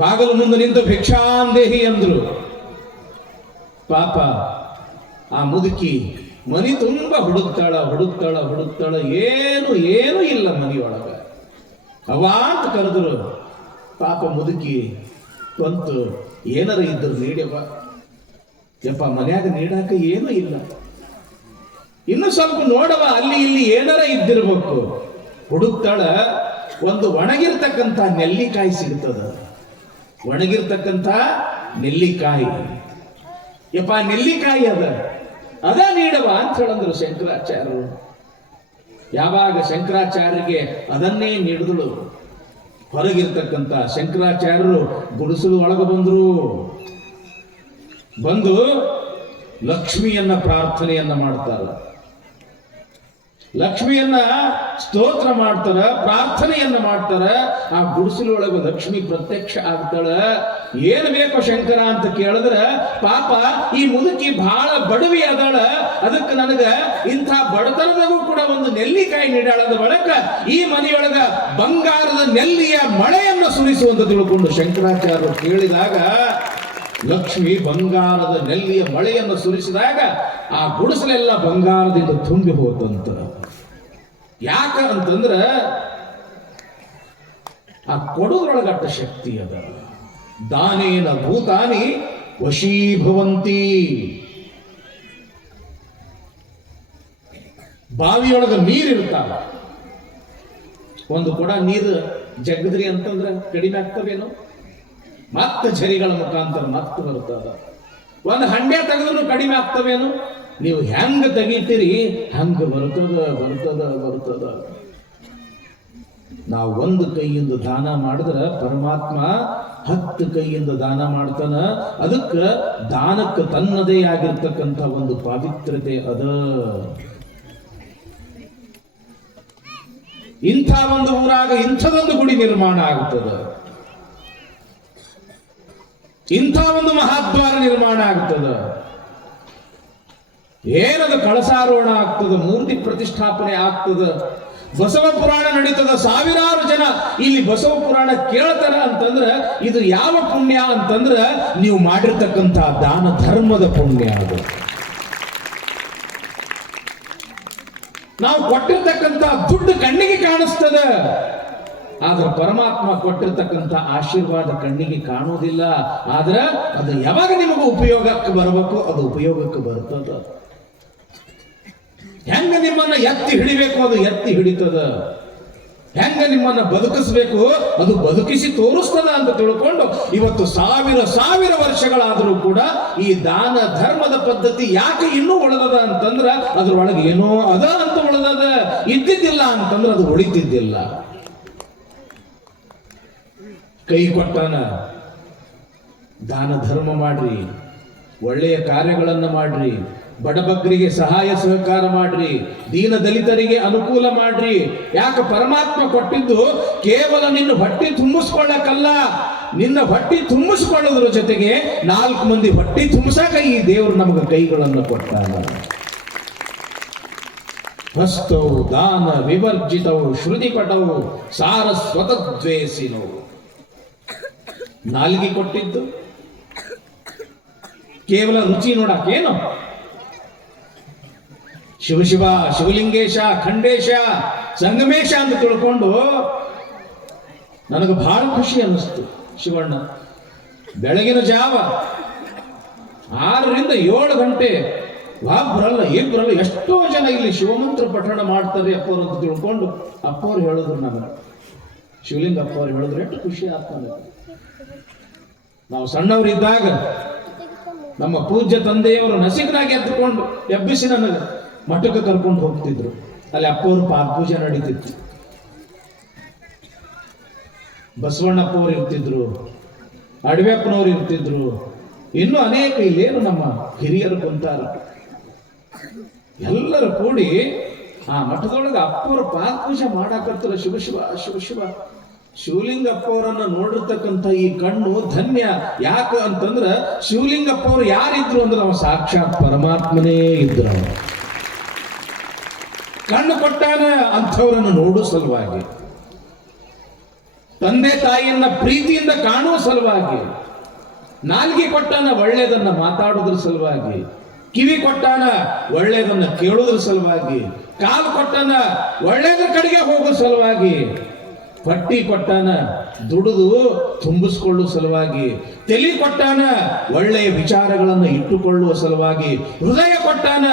ಬಾಗಲು ಮುಂದೆ ನಿಂತು ಭಿಕ್ಷಾಂದೇಹಿ ಅಂದ್ರು. ಪಾಪ ಆ ಮುದುಕಿ ಮನಿ ತುಂಬ ಹುಡುಕ್ತಾಳ, ಏನು ಇಲ್ಲ ಮನಿಯೊಳಗ. ಅವಾಂತ ಕರೆದ್ರು. ಪಾಪ ಮುದುಕಿ ಬಂತು, ಏನಾರ ಇದ್ರು ನೀಡ್ಯವ. ಯಪ್ಪ ಮನ್ಯಾಗ ನೀಡಾಕ ಏನೂ ಇಲ್ಲ, ಇನ್ನು ಸ್ವಲ್ಪ ನೋಡವ, ಅಲ್ಲಿ ಇಲ್ಲಿ ಏನಾರ ಇದ್ದಿರ್ಬೇಕು. ಹುಡುಕ್ತಾಳ. ಒಂದು ಒಣಗಿರ್ತಕ್ಕಂಥ ನೆಲ್ಲಿಕಾಯಿ ಸಿಗ್ತದ. ಒಣಗಿರ್ತಕ್ಕಂಥ ನೆಲ್ಲಿಕಾಯಿ. ಯಪ್ಪ ನೆಲ್ಲಿಕಾಯಿ ಅದ ನೀಡವ ಅಂತ ಹೇಳಂದ್ರು ಶಂಕರಾಚಾರ್ಯರು. ಯಾವಾಗ ಶಂಕರಾಚಾರ್ಯರಿಗೆ ಅದನ್ನೇ ನೀಡಿದಳು, ಹೊರಗಿರ್ತಕ್ಕಂಥ ಶಂಕರಾಚಾರ್ಯರು ಗುಡಿಸಲು ಒಳಗೆ ಬಂದು ಲಕ್ಷ್ಮಿಯನ್ನ ಪ್ರಾರ್ಥನೆಯನ್ನ ಮಾಡ್ತಾರ. ಲಕ್ಷ್ಮಿಯನ್ನ ಸ್ತೋತ್ರ ಮಾಡ್ತಾರ, ಪ್ರಾರ್ಥನೆಯನ್ನ ಮಾಡ್ತಾರ. ಆ ಗುಡಿಸಲೊಳಗೆ ಲಕ್ಷ್ಮಿ ಪ್ರತ್ಯಕ್ಷ ಆಗ್ತಾಳ. ಏನ್ ಬೇಕು ಶಂಕರ ಅಂತ ಕೇಳಿದ್ರ, ಪಾಪ ಈ ಮುದುಕಿ ಬಹಳ ಬಡವಿ ಅದಾಳ, ಅದಕ್ಕೆ ನನಗ ಇಂಥ ಬಡತನದಾಗೂ ಕೂಡ ಒಂದು ನೆಲ್ಲಿಕಾಯಿ ನೀಡಾಳದ ಬಳಕ ಈ ಮನೆಯೊಳಗ ಬಂಗಾರದ ನೆಲ್ಲಿಯ ಮಳೆಯನ್ನು ಸುರಿಸುವಂತ ತಿಳ್ಕೊಂಡು ಶಂಕರಾಚಾರ್ಯರು ಕೇಳಿದಾಗ, ಲಕ್ಷ್ಮಿ ಬಂಗಾರದ ನೆಲ್ಲಿಯ ಮಳೆಯನ್ನು ಸುರಿಸಿದಾಗ ಆ ಗುಡಿಸಲೆಲ್ಲ ಬಂಗಾರದಿಂದ ತುಂಬಿ ಹೋತಂತ. ಯಾಕ ಅಂತಂದ್ರ ಆ ಕೊಡೋದ್ರೊಳಗಟ್ಟ ಶಕ್ತಿ ಅದ. ದಾನೇನ ಭೂತಾನಿ ವಶೀಭವಂತಿ. ಬಾವಿಯೊಳಗ ನೀರಿರ್ತಾವ, ಒಂದು ಕೊಡ ನೀರು ಜಗದ್ರಿ ಅಂತಂದ್ರ ಕಡಿಮೆ ಆಗ್ತವೇನು, ಮತ್ತೆ ಝರಿಗಳ ಮುಖಾಂತರ ಮತ್ತೆ ಬರ್ತದ. ಒಂದು ಹಂಡೆ ತೆಗೆದ್ರು ಕಡಿಮೆ ಆಗ್ತವೇನು, ನೀವು ಹೆಂಗ ತೆಗಿತೀರಿ ಹಂಗ ಬರ್ತದ. ನಾವು ಒಂದು ಕೈಯಿಂದ ದಾನ ಮಾಡಿದ್ರೆ ಪರಮಾತ್ಮ 10 ಕೈಯಿಂದ ದಾನ ಮಾಡ್ತಾನ. ಅದಕ್ಕೆ ದಾನಕ್ಕೆ ತನ್ನದೇ ಆಗಿರ್ತಕ್ಕಂಥ ಒಂದು ಪವಿತ್ರತೆ ಅದ. ಇಂಥ ಒಂದು ಊರಾಗ ಇಂಥದೊಂದು ಗುಡಿ ನಿರ್ಮಾಣ ಆಗ್ತದ, ಇಂಥ ಒಂದು ಮಹಾದ್ವಾರ ನಿರ್ಮಾಣ ಆಗ್ತದ, ಏನದು ಕಳಸಾರೋಹಣ ಆಗ್ತದ, ಮೂರ್ತಿ ಪ್ರತಿಷ್ಠಾಪನೆ ಆಗ್ತದ, ಬಸವ ಪುರಾಣ ನಡೀತದ. ಸಾವಿರಾರು ಜನ ಇಲ್ಲಿ ಬಸವ ಪುರಾಣ ಕೇಳ್ತಾರ ಅಂತಂದ್ರ ಇದು ಯಾವ ಪುಣ್ಯ ಅಂತಂದ್ರ ನೀವು ಮಾಡಿರ್ತಕ್ಕಂಥ ದಾನ ಧರ್ಮದ ಪುಣ್ಯ. ಅದು ನಾವು ಕೊಟ್ಟಿರ್ತಕ್ಕಂಥ ದುಡ್ಡು ಕಣ್ಣಿಗೆ ಕಾಣಿಸ್ತದ, ಆದ್ರೆ ಪರಮಾತ್ಮ ಕೊಟ್ಟಿರ್ತಕ್ಕಂಥ ಆಶೀರ್ವಾದ ಕಣ್ಣಿಗೆ ಕಾಣುವುದಿಲ್ಲ. ಆದ್ರೆ ಅದು ಯಾವಾಗ ನಿಮಗೆ ಉಪಯೋಗಕ್ಕೆ ಬರಬೇಕು ಅದು ಉಪಯೋಗಕ್ಕೆ ಬರ್ತದ. ಹೆಂಗ ನಿಮ್ಮನ್ನ ಎತ್ತಿ ಹಿಡಿಬೇಕು ಅದು ಎತ್ತಿ ಹಿಡಿತದ, ಹೆಂಗ ನಿಮ್ಮನ್ನ ಬದುಕಿಸ್ಬೇಕು ಅದು ಬದುಕಿಸಿ ತೋರಿಸ್ತದ ಅಂತ ತಿಳ್ಕೊಂಡು ಇವತ್ತು ಸಾವಿರ ವರ್ಷಗಳಾದರೂ ಕೂಡ ಈ ದಾನ ಧರ್ಮದ ಪದ್ಧತಿ ಯಾಕೆ ಇನ್ನೂ ಉಳಿದದ ಅಂತಂದ್ರ ಅದ್ರೊಳಗೆ ಏನೋ ಅದ ಅಂತ ಉಳಿದದ, ಇದ್ದಿದ್ದಿಲ್ಲ ಅಂತಂದ್ರೆ ಅದು ಉಳಿತಿದ್ದಿಲ್ಲ. ಕೈ ಕೊಟ್ಟಾನ, ದಾನ ಧರ್ಮ ಮಾಡ್ರಿ, ಒಳ್ಳೆಯ ಕಾರ್ಯಗಳನ್ನು ಮಾಡ್ರಿ, ಬಡಬಗ್ಗರಿಗೆ ಸಹಾಯ ಸಹಕಾರ ಮಾಡ್ರಿ, ದೀನ ದಲಿತರಿಗೆ ಅನುಕೂಲ ಮಾಡ್ರಿ. ಯಾಕೆ ಪರಮಾತ್ಮ ಕೊಟ್ಟಿದ್ದು ಕೇವಲ ನಿನ್ನ ಹೊಟ್ಟಿ ತುಂಬಿಸ್ಕೊಳ್ಳಕ್ಕಲ್ಲ, ನಿನ್ನ ಹೊಟ್ಟಿ ತುಂಬಿಸ್ಕೊಳ್ಳೋದ್ರ ಜೊತೆಗೆ 4 ಮಂದಿ ಹೊಟ್ಟಿ ತುಂಬಿಸಾಕ ಈ ದೇವರು ನಮಗೆ ಕೈಗಳನ್ನು ಕೊಟ್ಟಾನ. ಹಸ್ತವು ದಾನ ವಿವರ್ಜಿತವು ಶ್ರುತಿಪಟವು ಸಾರಸ್ವತದ್ವೇಷಿನವು. ನಾಲ್ಗೆ ಕೊಟ್ಟಿದ್ದು ಕೇವಲ ರುಚಿ ನೋಡಕ್ಕೇನು, ಶಿವ ಶಿವಲಿಂಗೇಶ ಖಂಡೇಶ ಸಂಗಮೇಶ ಅಂತ ತಿಳ್ಕೊಂಡು ನನಗೆ ಬಹಳ ಖುಷಿ ಅನ್ನಿಸ್ತು. ಶಿವಣ್ಣ ಬೆಳಗಿನ ಜಾವ 6 ರಿಂದ 7 ಗಂಟೆ ಒಬ್ಬರಲ್ಲ ಇಬ್ಬರಲ್ಲ ಎಷ್ಟೋ ಜನ ಇಲ್ಲಿ ಶಿವಮಂತ್ರ ಪಠಣ ಮಾಡ್ತಾರೆ ಅಪ್ಪವ್ರು ಅಂತ ತಿಳ್ಕೊಂಡು ಅಪ್ಪವ್ರು ಹೇಳಿದ್ರು, ನನಗೆ ಶಿವಲಿಂಗ ಅಪ್ಪವ್ರು ಹೇಳಿದ್ರು, ಎಷ್ಟು ಖುಷಿ ಆಗ್ತದೆ. ನಾವು ಸಣ್ಣವರಿದ್ದಾಗ ನಮ್ಮ ಪೂಜ್ಯ ತಂದೆಯವರು ನಸಿಕನಾಗಿ ಎದ್ದುಕೊಂಡು ಎಬ್ಬಿಸಿ ನನಗೆ ಮಠಕ್ಕೆ ಕರ್ಕೊಂಡು ಹೋಗ್ತಿದ್ರು. ಅಲ್ಲಿ ಅಪ್ಪವ್ರು ಪಾದಪೂಜೆ ನಡೀತಿತ್ತು, ಬಸವಣ್ಣಪ್ಪವ್ರು ಇರ್ತಿದ್ರು, ಅಡವೆಪ್ಪನವ್ರು ಇರ್ತಿದ್ರು, ಇನ್ನೂ ಅನೇಕ ಇಲ್ಲೇನು ನಮ್ಮ ಹಿರಿಯರು ಕುಂತಾರ. ಎಲ್ಲರೂ ಕೂಡಿ ಆ ಮಠದೊಳಗೆ ಅಪ್ಪವ್ರ ಪಾದಪೂಜೆ ಮಾಡಾಕತ್ತರ. ಶಿವ ಶಿವಲಿಂಗಪ್ಪ ಅವರನ್ನ ನೋಡಿರ್ತಕ್ಕಂಥ ಈ ಕಣ್ಣು ಧನ್ಯ. ಯಾಕ ಅಂತಂದ್ರ ಶಿವಲಿಂಗಪ್ಪ ಅವರು ಯಾರಿದ್ರು ಅಂದ್ರೆ ನಾವು ಸಾಕ್ಷಾತ್ ಪರಮಾತ್ಮನೇ ಇದ್ರು. ಕಣ್ಣು ಕೊಟ್ಟಾನ ಅಂಥವ್ರನ್ನು ನೋಡೋ ಸಲುವಾಗಿ ತಂದೆ ತಾಯಿಯನ್ನ ಪ್ರೀತಿಯಿಂದ ಕಾಣುವ ಸಲುವಾಗಿ, ನಾಲ್ಗೆ ಕೊಟ್ಟಾನ ಒಳ್ಳೆಯದನ್ನ ಮಾತಾಡೋದ್ರ ಸಲುವಾಗಿ, ಕಿವಿ ಕೊಟ್ಟಾನ ಒಳ್ಳೆಯದನ್ನ ಕೇಳೋದ್ರ ಸಲುವಾಗಿ, ಕಾಲು ಕೊಟ್ಟಾನ ಒಳ್ಳೆಯದ್ರ ಕಡೆಗೆ ಹೋಗೋ ಸಲುವಾಗಿ, ಪಟ್ಟಿ ಕೊಟ್ಟಾನ ದುಡಿದು ತುಂಬಿಸ್ಕೊಳ್ಳುವ ಸಲುವಾಗಿ, ತಲೆ ಕೊಟ್ಟಾನ ಒಳ್ಳೆಯ ವಿಚಾರಗಳನ್ನು ಇಟ್ಟುಕೊಳ್ಳುವ ಸಲುವಾಗಿ, ಹೃದಯ ಕೊಟ್ಟಾನ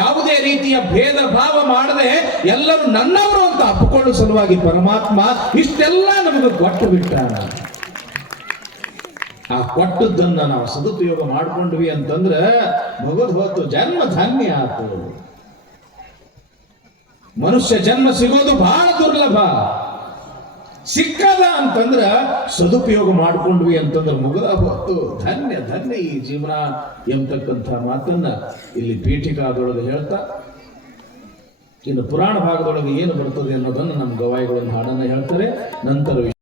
ಯಾವುದೇ ರೀತಿಯ ಭೇದ ಭಾವ ಮಾಡದೆ ಎಲ್ಲರೂ ನನ್ನವರು ಅಂತ ಅಪ್ಪಿಕೊಳ್ಳುವ ಸಲುವಾಗಿ ಪರಮಾತ್ಮ ಇಷ್ಟೆಲ್ಲ ನಮಗೆ ಕೊಟ್ಟು ಬಿಟ್ಟಾನ. ಆ ಕೊಟ್ಟದ್ದನ್ನ ನಾವು ಸದುಪಯೋಗ ಮಾಡ್ಕೊಂಡ್ವಿ ಅಂತಂದ್ರೆ ಭಗವದ್ ಹೊತ್ತು ಜನ್ಮ ಧನ್ಯ ಆತು. ಮನುಷ್ಯ ಜನ್ಮ ಸಿಗೋದು ಬಹಳ ದುರ್ಲಭ. ಸಿಕ್ಕದ ಅಂತಂದ್ರ ಸದುಪಯೋಗ ಮಾಡ್ಕೊಂಡ್ವಿ ಅಂತಂದ್ರೆ ಮುಗಿದ ಹೊತ್ತು ಧನ್ಯ ಧನ್ಯ ಈ ಜೀವನ ಎಂಬತಕ್ಕಂಥ ಮಾತನ್ನ ಇಲ್ಲಿ ಪೀಠಿಕಾದೊಳಗೆ ಹೇಳ್ತಾ, ಇನ್ನು ಪುರಾಣ ಭಾಗದೊಳಗೆ ಏನು ಬರ್ತದೆ ಅನ್ನೋದನ್ನು ನಮ್ಮ ಗವಾಯಿಗಳನ್ನು ಹಾಡನ್ನ ಹೇಳ್ತಾರೆ. ನಂತರ